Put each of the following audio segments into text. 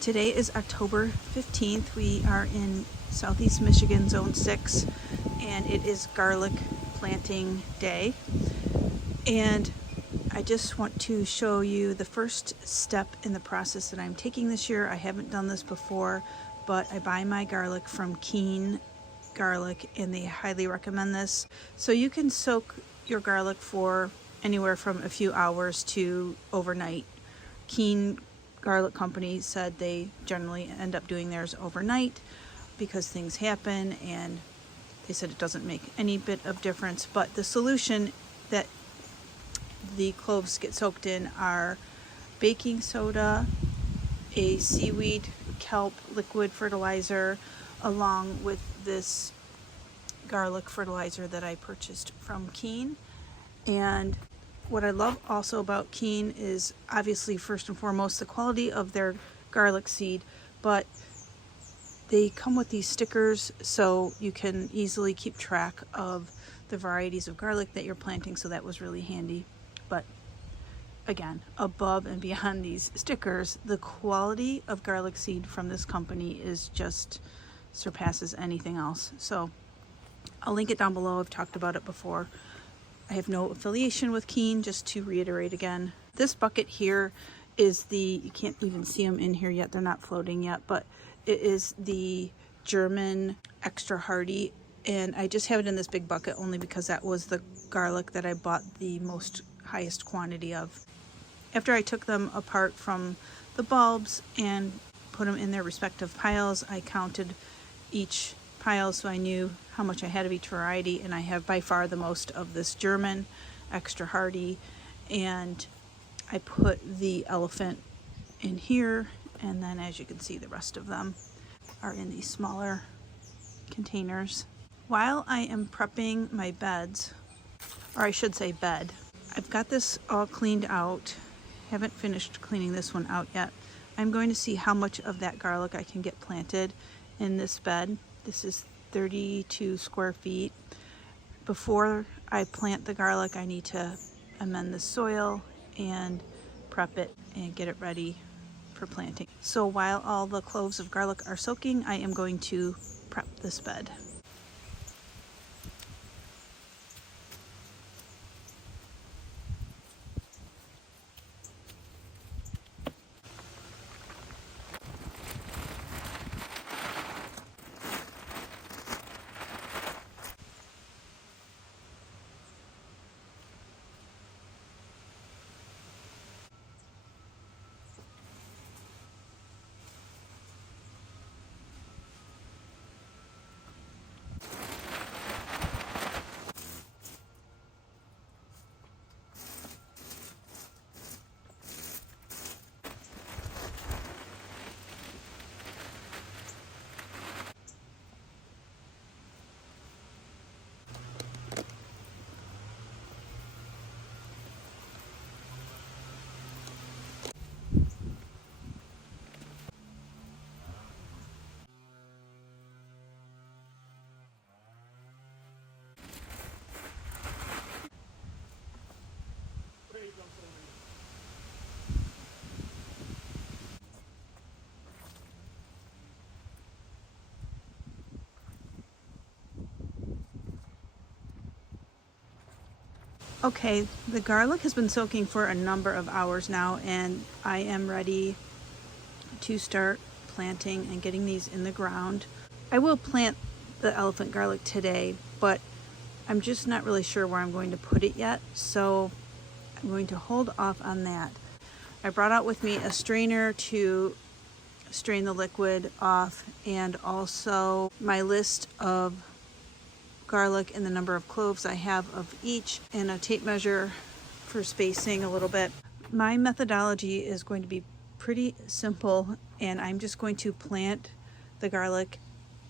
Today is October 15th. We are in Southeast Michigan, Zone 6, and it is garlic planting day. And I just want to show you the first step in the process that I'm taking this year. I haven't done this before, but I buy my garlic from Keene Garlic, and they highly recommend this. So you can soak your garlic for anywhere from a few hours to overnight. Keene Garlic Company said they generally end up doing theirs overnight because things happen, and they said it doesn't make any bit of difference. But the solution that the cloves get soaked in are baking soda, a seaweed kelp liquid fertilizer, along with this garlic fertilizer that I purchased from Keene. And what I love also about Keene is obviously first and foremost the quality of their garlic seed, but they come with these stickers so you can easily keep track of the varieties of garlic that you're planting, so that was really handy. But again, above and beyond these stickers, the quality of garlic seed from this company is just surpasses anything else. So I'll link it down below. I've talked about it before. I have no affiliation with Keene, just to reiterate again. This bucket here is you can't even see them in here yet, they're not floating yet, but it is the German extra hardy, and I just have it in this big bucket only because that was the garlic that I bought the highest quantity of. After I took them apart from the bulbs and put them in their respective piles, I counted each pile so I knew how much I had of each variety, and I have by far the most of this German extra hardy, and I put the elephant in here, and then as you can see the rest of them are in these smaller containers. While I am prepping my beds, or I should say bed, I've got this all cleaned out. Haven't finished cleaning this one out yet. I'm going to see how much of that garlic I can get planted in this bed. This is 32 square feet. Before I plant the garlic, I need to amend the soil and prep it and get it ready for planting. So while all the cloves of garlic are soaking, I am going to prep this bed. Okay, the garlic has been soaking for a number of hours now, and I am ready to start planting and getting these in the ground. I will plant the elephant garlic today, but I'm just not really sure where I'm going to put it yet, so I'm going to hold off on that. I brought out with me a strainer to strain the liquid off, and also my list of garlic and the number of cloves I have of each, and a tape measure for spacing a little bit. My methodology is going to be pretty simple, and I'm just going to plant the garlic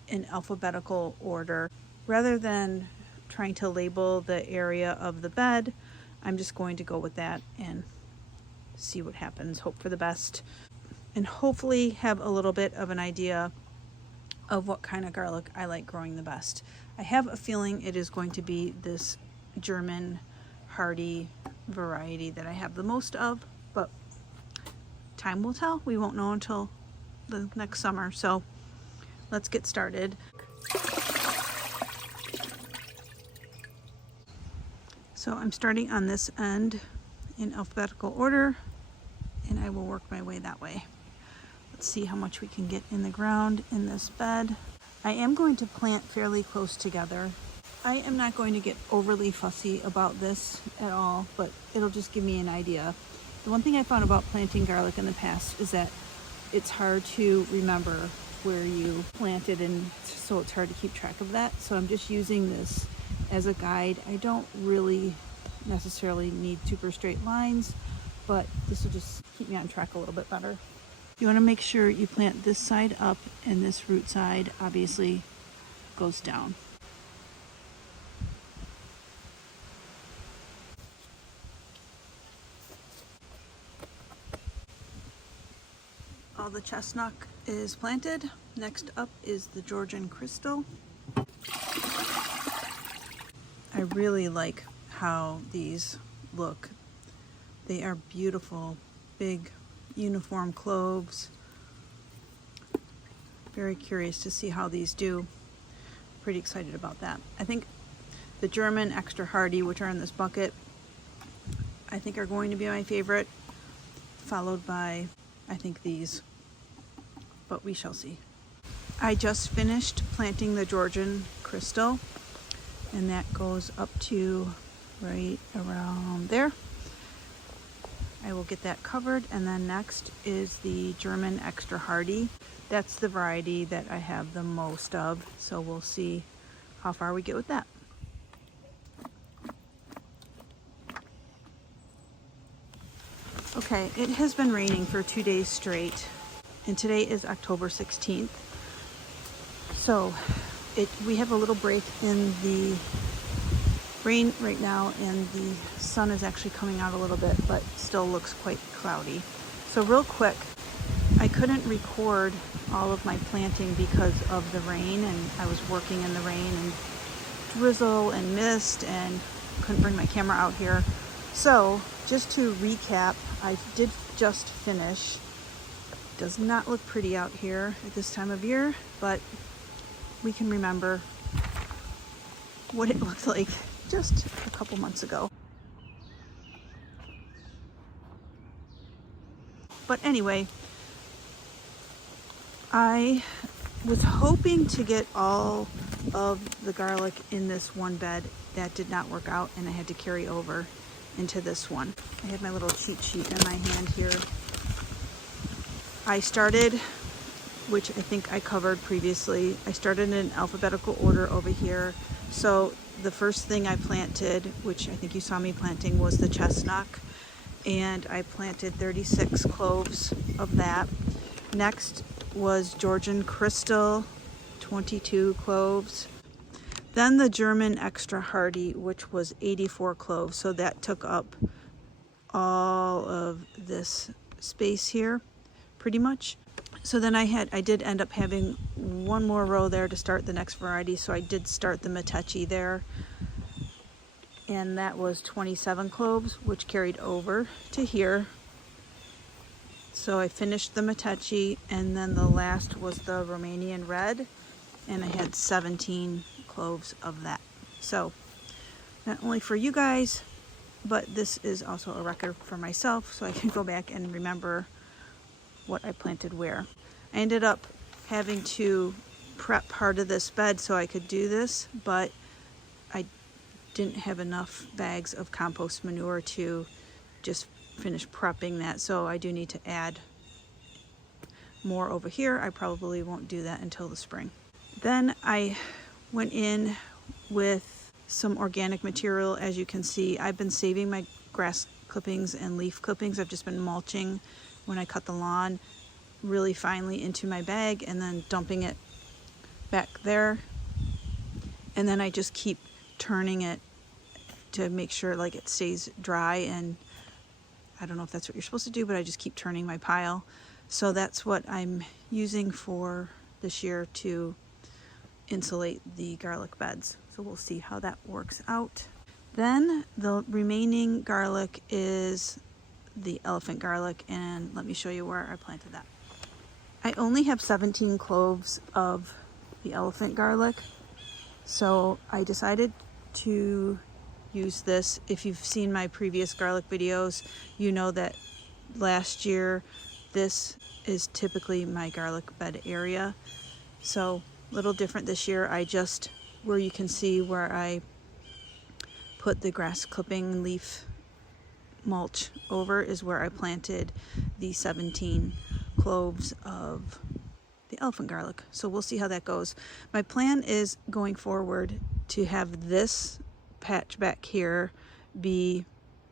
in alphabetical order. Rather than trying to label the area of the bed, I'm just going to go with that and see what happens, hope for the best, and hopefully have a little bit of an idea of what kind of garlic I like growing the best. I have a feeling it is going to be this German hardy variety that I have the most of, but time will tell. We won't know until the next summer. So let's get started. So I'm starting on this end in alphabetical order, and I will work my way that way. Let's see how much we can get in the ground in this bed. I am going to plant fairly close together. I am not going to get overly fussy about this at all, but it'll just give me an idea. The one thing I found about planting garlic in the past is that it's hard to remember where you planted, and so it's hard to keep track of that. So I'm just using this as a guide. I don't really necessarily need super straight lines, but this will just keep me on track a little bit better. You want to make sure you plant this side up, and this root side obviously goes down. All the chestnut is planted. Next up is the Georgian crystal. I really like how these look. They are beautiful, big, uniform cloves. Very curious to see how these do. Pretty excited about that. I think the German extra hardy, which are in this bucket, I think are going to be my favorite, followed by, I think, these. But we shall see. I just finished planting the Georgian crystal, and that goes up to right around there. I will get that covered, and then next is the German extra hardy. That's the variety that I have the most of, so we'll see how far we get with that. Okay, it has been raining for 2 days straight, and today is October 16th. So we have a little break in the rain right now, and the sun is actually coming out a little bit, but still looks quite cloudy. So real quick, I couldn't record all of my planting because of the rain, and I was working in the rain and drizzle and mist, and couldn't bring my camera out here. So just to recap, I did just finish. Does not look pretty out here at this time of year, but we can remember what it looked like just a couple months ago. But anyway, I was hoping to get all of the garlic in this one bed. That did not work out, and I had to carry over into this one. I have my little cheat sheet in my hand here. I started, which I think I covered previously, I started in alphabetical order over here. So the first thing I planted, which I think you saw me planting, was the chestnut, and I planted 36 cloves of that. Next was Georgian crystal, 22 cloves. Then the German extra hardy, which was 84 cloves. So that took up all of this space here, pretty much. So then I did end up having one more row there to start the next variety. So I did start the Metechi there, and that was 27 cloves, which carried over to here. So I finished the Metechi, and then the last was the Romanian red, and I had 17 cloves of that. So not only for you guys, but this is also a record for myself, so I can go back and remember what I planted where. I ended up having to prep part of this bed so I could do this, but I didn't have enough bags of compost manure to just finish prepping that, so I do need to add more over here. I probably won't do that until the spring. Then I went in with some organic material. As you can see, I've been saving my grass clippings and leaf clippings. I've just been mulching when I cut the lawn really finely into my bag and then dumping it back there. And then I just keep turning it to make sure like it stays dry, and I don't know if that's what you're supposed to do, but I just keep turning my pile. So that's what I'm using for this year to insulate the garlic beds. So we'll see how that works out. Then the remaining garlic is the elephant garlic, and let me show you where I planted that. I only have 17 cloves of the elephant garlic, so I decided to use this. If you've seen my previous garlic videos, you know that last year this is typically my garlic bed area. So a little different this year. I just, where you can see where I put the grass clipping leaf mulch over is where I planted the 17 cloves of the elephant garlic. So we'll see how that goes. My plan is going forward to have this patch back here be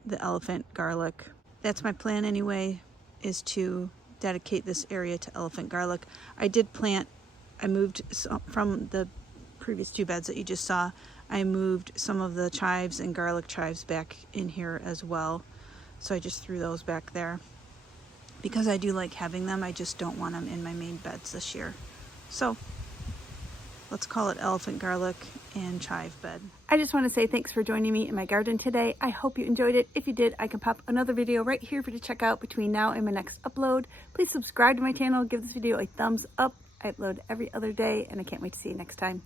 the elephant garlic. That's my plan anyway, is to dedicate this area to elephant garlic. I moved some from the previous 2 beds that you just saw. I moved some of the chives and garlic chives back in here as well. So I just threw those back there. Because I do like having them, I just don't want them in my main beds this year. So let's call it elephant garlic and chive bed. I just want to say thanks for joining me in my garden today. I hope you enjoyed it. If you did, I can pop another video right here for you to check out between now and my next upload. Please subscribe to my channel, give this video a thumbs up. I upload every other day, and I can't wait to see you next time.